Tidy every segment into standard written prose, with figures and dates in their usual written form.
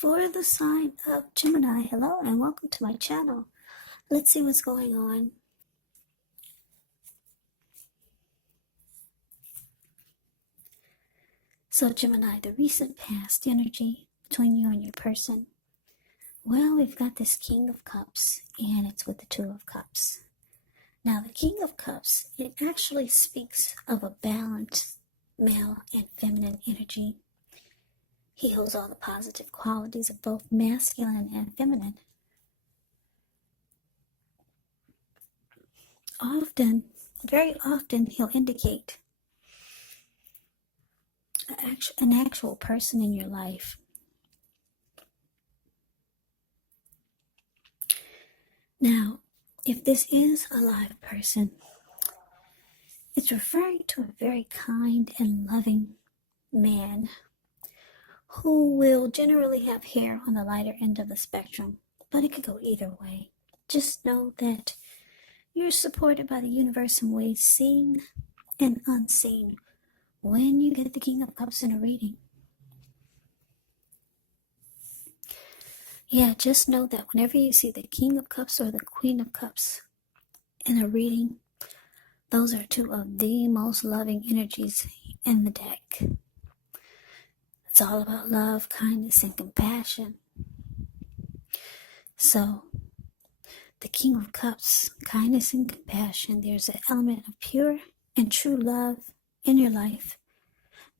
For the sign of Gemini, hello and welcome to my channel. Let's see what's going on. So Gemini, the recent past energy between you and your person. Well, we've got this King of Cups and it's with the Two of Cups. Now the King of Cups, it actually speaks of a balanced male and feminine energy. He holds all the positive qualities of both masculine and feminine. Very often, he'll indicate an actual person in your life. Now, if this is a live person, it's referring to a very kind and loving man who will generally have hair on the lighter end of the spectrum, but it could go either way. Just know that you're supported by the universe in ways seen and unseen when you get the King of Cups in a reading. Yeah, just know that whenever you see the King of Cups or the Queen of Cups in a reading, those are two of the most loving energies in the deck. It's all about love, kindness, and compassion. So, the King of Cups, kindness and compassion, there's an element of pure and true love in your life,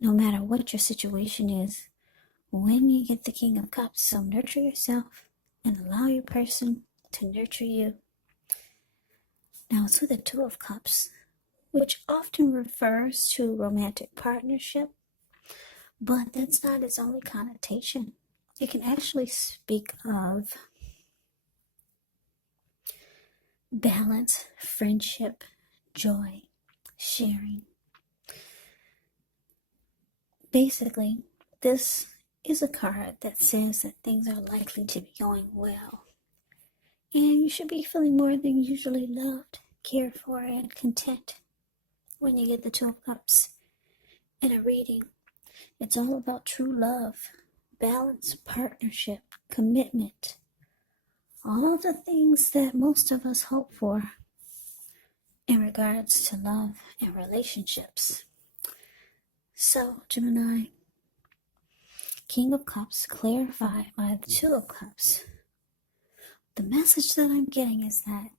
no matter what your situation is. When you get the King of Cups, so nurture yourself and allow your person to nurture you. Now it's with the Two of Cups, which often refers to romantic partnership, but that's not its only connotation. It can actually speak of balance, friendship, joy, sharing. Basically, this is a card that says that things are likely to be going well. And you should be feeling more than usually loved, cared for, and content when you get the Two of Cups in a reading. It's all about true love, balance, partnership, commitment. All of the things that most of us hope for in regards to love and relationships. So, Gemini, King of Cups clarified by the Two of Cups. The message that I'm getting is that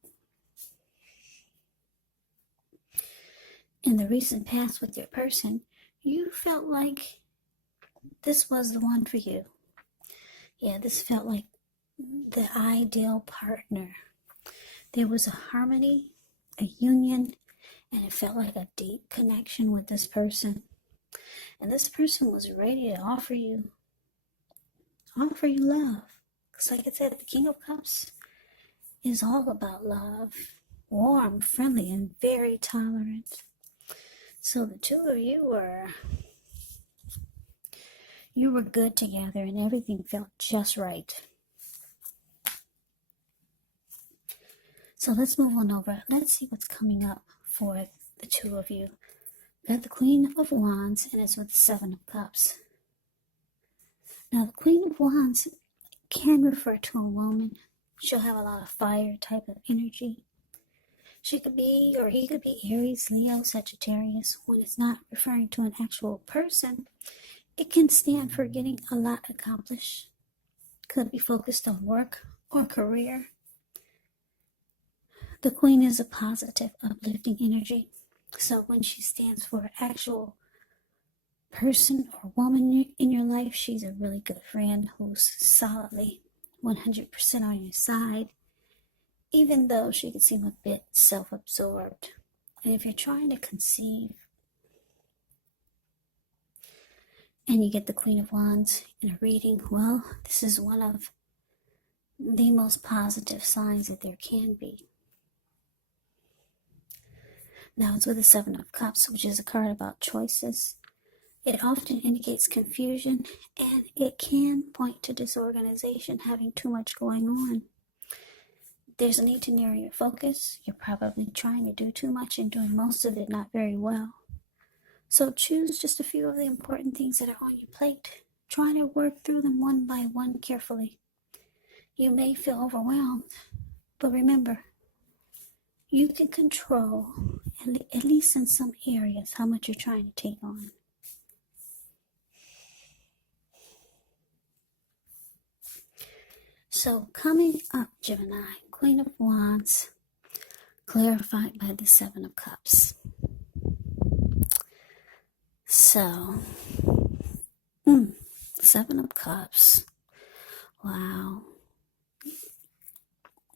in the recent past with your person, you felt like this was the one for you. Yeah, this felt like the ideal partner. There was a harmony, a union, and it felt like a deep connection with this person. And this person was ready to offer you love. Because like I said, the King of Cups is all about love. Warm, friendly, and very tolerant. So the two of you were good together and everything felt just right. So let's move on over. Let's see what's coming up for the two of you. We got the Queen of Wands and it's with the Seven of Cups. Now the Queen of Wands can refer to a woman. She'll have a lot of fire type of energy. She could be, or he could be Aries, Leo, Sagittarius. When it's not referring to an actual person, it can stand for getting a lot accomplished. Could be focused on work or career. The Queen is a positive, uplifting energy. So when she stands for an actual person or woman in your life, she's a really good friend who's solidly 100% on your side, even though she could seem a bit self-absorbed. And if you're trying to conceive and you get the Queen of Wands in a reading, well, this is one of the most positive signs that there can be. Now it's with the Seven of Cups, which is a card about choices. It often indicates confusion, and it can point to disorganization, having too much going on. There's a need to narrow your focus. You're probably trying to do too much and doing most of it not very well. So choose just a few of the important things that are on your plate Try to work through them one by one carefully. You may feel overwhelmed, but remember, you can control, at least in some areas, how much you're trying to take on. So coming up, Gemini, Queen of Wands, clarified by the Seven of Cups. So, Seven of Cups. Wow.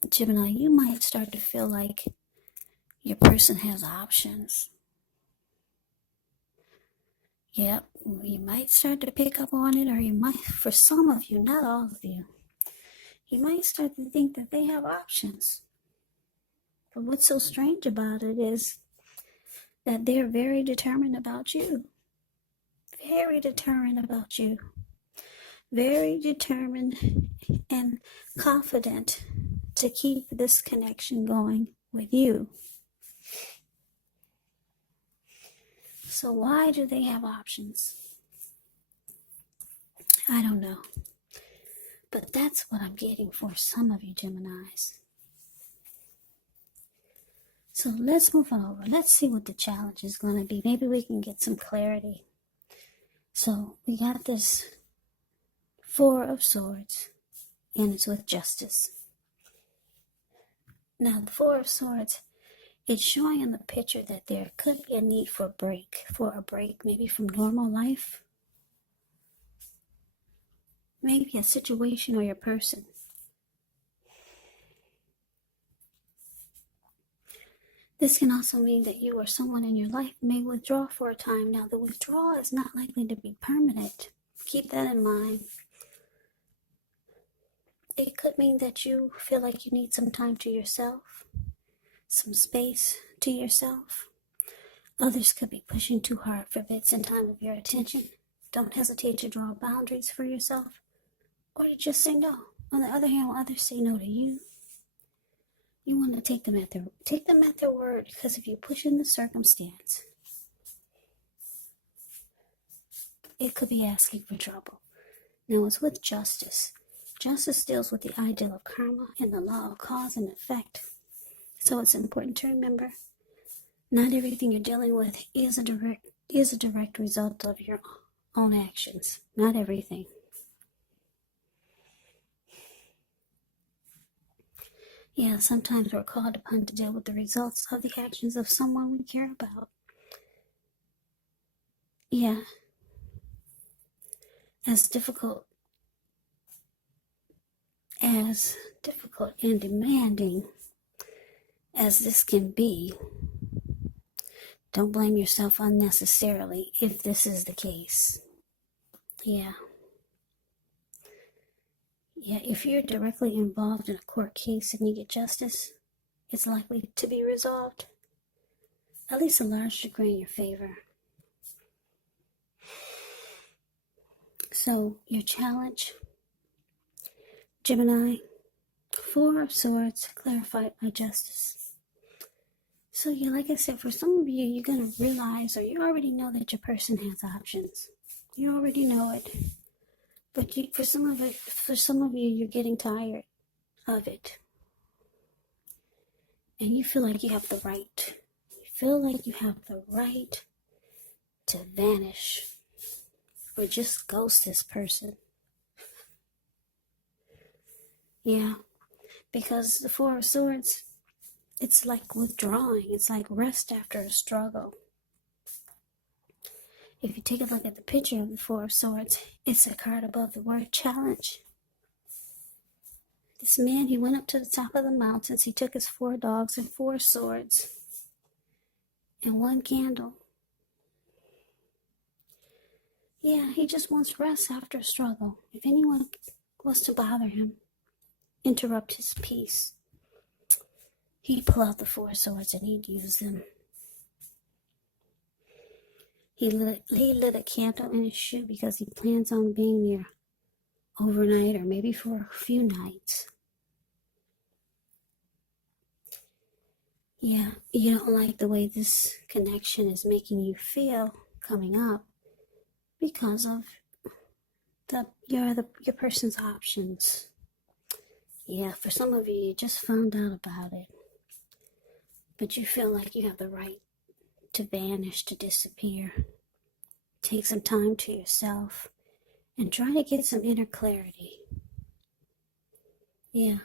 Gemini, you might start to feel like your person has options. Yep, you might start to pick up on it, or you might, for some of you, not all of you, you might start to think that they have options. But what's so strange about it is that they're very determined about you. Very determined about you. Very determined and confident to keep this connection going with you. So why do they have options? I don't know. But that's what I'm getting for some of you Geminis. So let's move on over. Let's see what the challenge is going to be. Maybe we can get some clarity. So we got this Four of Swords, and it's with Justice. Now the Four of Swords, it's showing in the picture that there could be a need for a break, maybe from normal life. Maybe a situation or your person. This can also mean that you or someone in your life may withdraw for a time. Now, the withdrawal is not likely to be permanent. Keep that in mind. It could mean that you feel like you need some time to yourself, some space to yourself. Others could be pushing too hard for bits and time of your attention. Don't hesitate to draw boundaries for yourself, or to just say no. On the other hand, when others say no to you, you want to take them at their word, because if you push in the circumstance, it could be asking for trouble. Now, it's with Justice. Justice deals with the ideal of karma and the law of cause and effect. So it's important to remember, not everything you're dealing with is a direct result of your own actions. Not everything. Yeah, sometimes we're called upon to deal with the results of the actions of someone we care about. Yeah. As difficult and demanding as this can be, don't blame yourself unnecessarily if this is the case. Yeah, if you're directly involved in a court case and you get justice, it's likely to be resolved, at least a large degree in your favor. So, your challenge, Gemini, Four of Swords, clarified by Justice. So, yeah, like I said, for some of you, you're going to realize, or you already know that your person has options. You already know it. But for some of you, you're getting tired of it. And you feel like you have the right. You feel like you have the right to vanish or just ghost this person. Yeah, because the Four of Swords, it's like withdrawing. It's like rest after a struggle. If you take a look at the picture of the Four of Swords, it's a card above the word challenge. This man, he went up to the top of the mountains. He took his 4 dogs and 4 swords and 1 candle. Yeah, he just wants rest after a struggle. If anyone was to bother him, interrupt his peace, he'd pull out the 4 swords and he'd use them. He lit a candle in his shoe because he plans on being there overnight or maybe for a few nights. Yeah, you don't like the way this connection is making you feel coming up because of your person's options. Yeah, for some of you, you just found out about it, but you feel like you have the right to vanish, to disappear. Take some time to yourself and try to get some inner clarity. Yeah,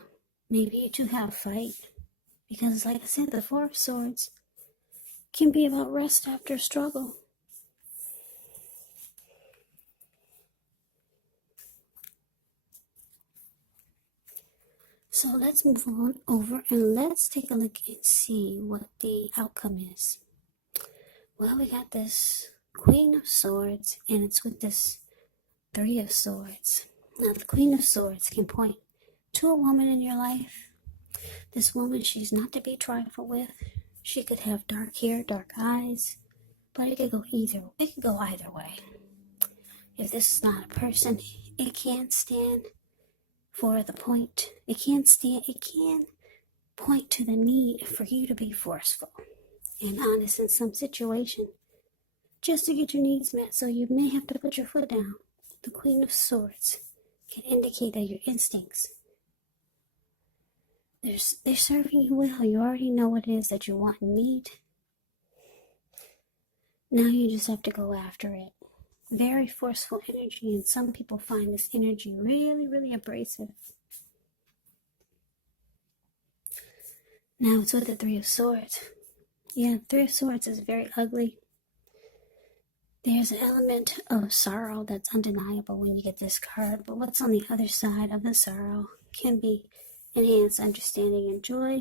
maybe you two have a fight, because like I said, the Four of Swords can be about rest after struggle. So let's move on over and let's take a look and see what the outcome is. Well, we got this Queen of Swords, and it's with this Three of Swords. Now, the Queen of Swords can point to a woman in your life. This woman, she's not to be trifled with. She could have dark hair, dark eyes, but it could go either way. If this is not a person, it can't stand for the point. It can point to the need for you to be forceful and honest in some situation just to get your needs met, so you may have to put your foot down. The Queen of Swords can indicate that your instincts, they're serving you well. You already know what it is that you want and need. Now you just have to go after it. Very forceful energy, and some people find this energy really, really abrasive. Now it's with the Three of Swords. Yeah, Three of Swords is very ugly. There's an element of sorrow that's undeniable when you get this card, but what's on the other side of the sorrow can be enhanced understanding and joy.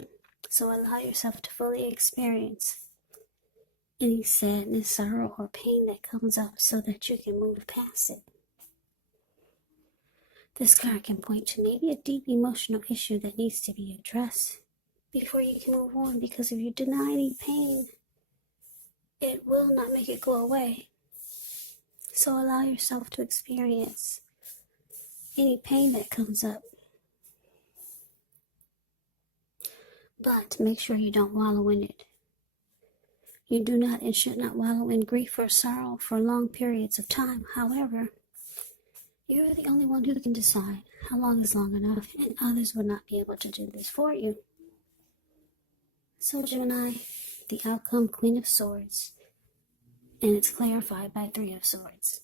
So allow yourself to fully experience any sadness, sorrow, or pain that comes up so that you can move past it. This card can point to maybe a deep emotional issue that needs to be addressed before you can move on, because if you deny any pain, it will not make it go away. So allow yourself to experience any pain that comes up. But make sure you don't wallow in it. You do not and should not wallow in grief or sorrow for long periods of time. However, you're the only one who can decide how long is long enough, and others will not be able to do this for you. So Gemini, the outcome, Queen of Swords, and it's clarified by Three of Swords.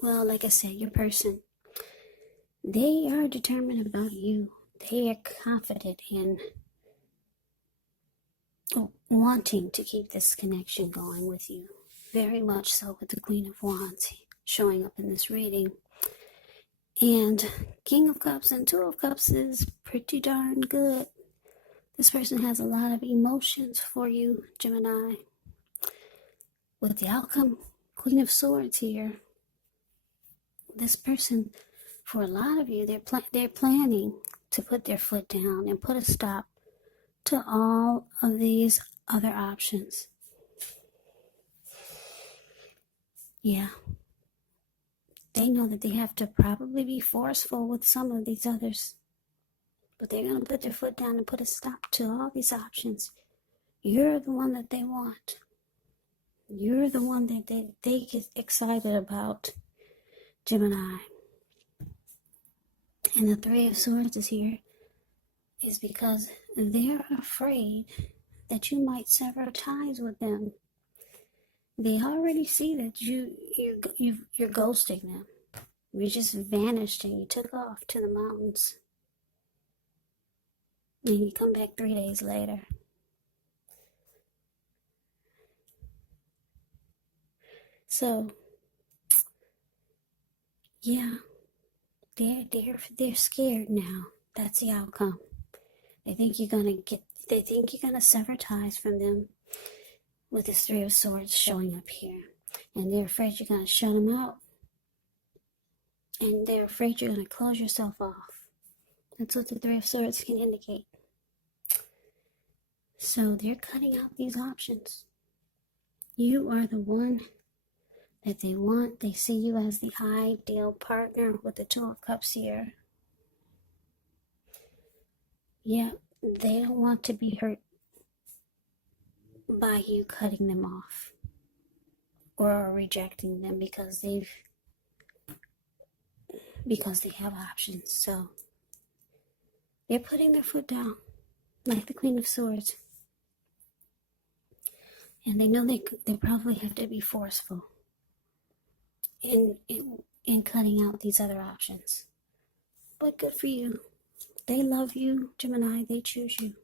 Well, like I said, your person, they are determined about you. They are confident in wanting to keep this connection going with you. Very much so, with the Queen of Wands showing up in this reading. And King of Cups and Two of Cups is pretty darn good. This person has a lot of emotions for you, Gemini. With the outcome, Queen of Swords here. This person, for a lot of you, they're planning to put their foot down and put a stop to all of these other options. Yeah. They know that they have to probably be forceful with some of these others, but they're going to put their foot down and put a stop to all these options. You're the one that they want. You're the one that they get excited about, Gemini. And the Three of Swords is here is because they're afraid that you might sever ties with them. They already see that you're ghosting them. You just vanished and you took off to the mountains. And you come back 3 days later. So, yeah, they're scared now. That's the outcome. They think you're gonna sever ties from them with this Three of Swords showing up here. And they're afraid you're gonna shut them out. And they're afraid you're gonna close yourself off. That's what the Three of Swords can indicate. So they're cutting out these options. You are the one that they want. They see you as the ideal partner with the Two of Cups here. Yeah, they don't want to be hurt. by you cutting them off or rejecting them because they have options. So they're putting their foot down, like the Queen of Swords. And they know they probably have to be forceful in cutting out these other options. But good for you. They love you, Gemini. They choose you.